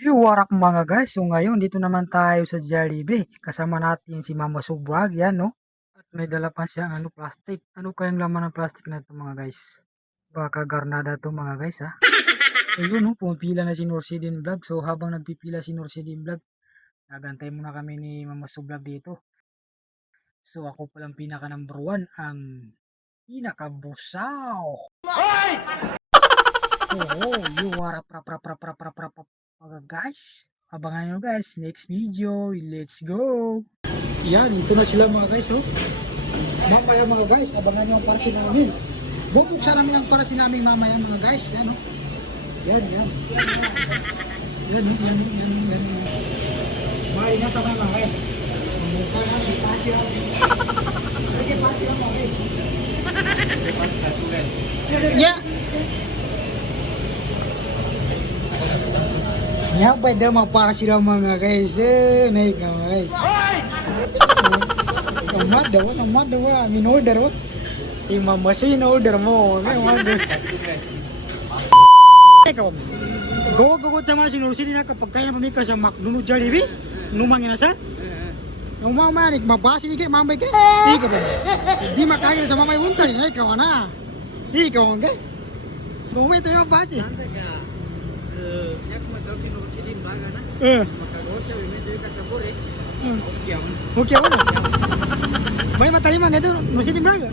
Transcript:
Warak mga guys, so ngayon dito naman tayo sa Jollibee. Kasama natin si Mama Subwag, yan no? At may dala pa siyang plastic. Ano kayang laman ng plastic na ito mga guys? Baka garnada to mga guys ha? So yun no, pumipila na si Norsidin Vlog. So habang nagpipila si Norsidin Vlog, nagantay muna kami ni Mama Subwag dito. So ako palang pinaka number 1, ang pinakabusaw. Oo, you are mga guys. Abangan nyo guys, next video. Let's go! Yan, ito na sila mga guys oh. Mamaya mga guys, abangan nyo ang parsi namin. Bubuksan namin ang parsi namin mamaya mga guys. Yan oh. Yan, yan. Yan oh, yan. Mari na sa mga guys. Mamukha namin, pasi lang. Lagi pasi lang mga guys. Pasi na tulen. Yeah. Ya, pwede magpara sila mga guys. Naik na mga guys. Namad daw. Min-order oh. Yung mama siya in-order mo. May order. Gawag sama sinurusin nila kapag kaya pamika sa McDonald's Jollibee. Numangin na sa? Nung mama manik, mabasi ni kay mamay kay. Ikaw ba? Di makagin sa mamay untay. Ikaw na. Ikaw ang kay. Gawin ito yung mabasi. Oke ako na. May matalima nga ito. Masih di Braga.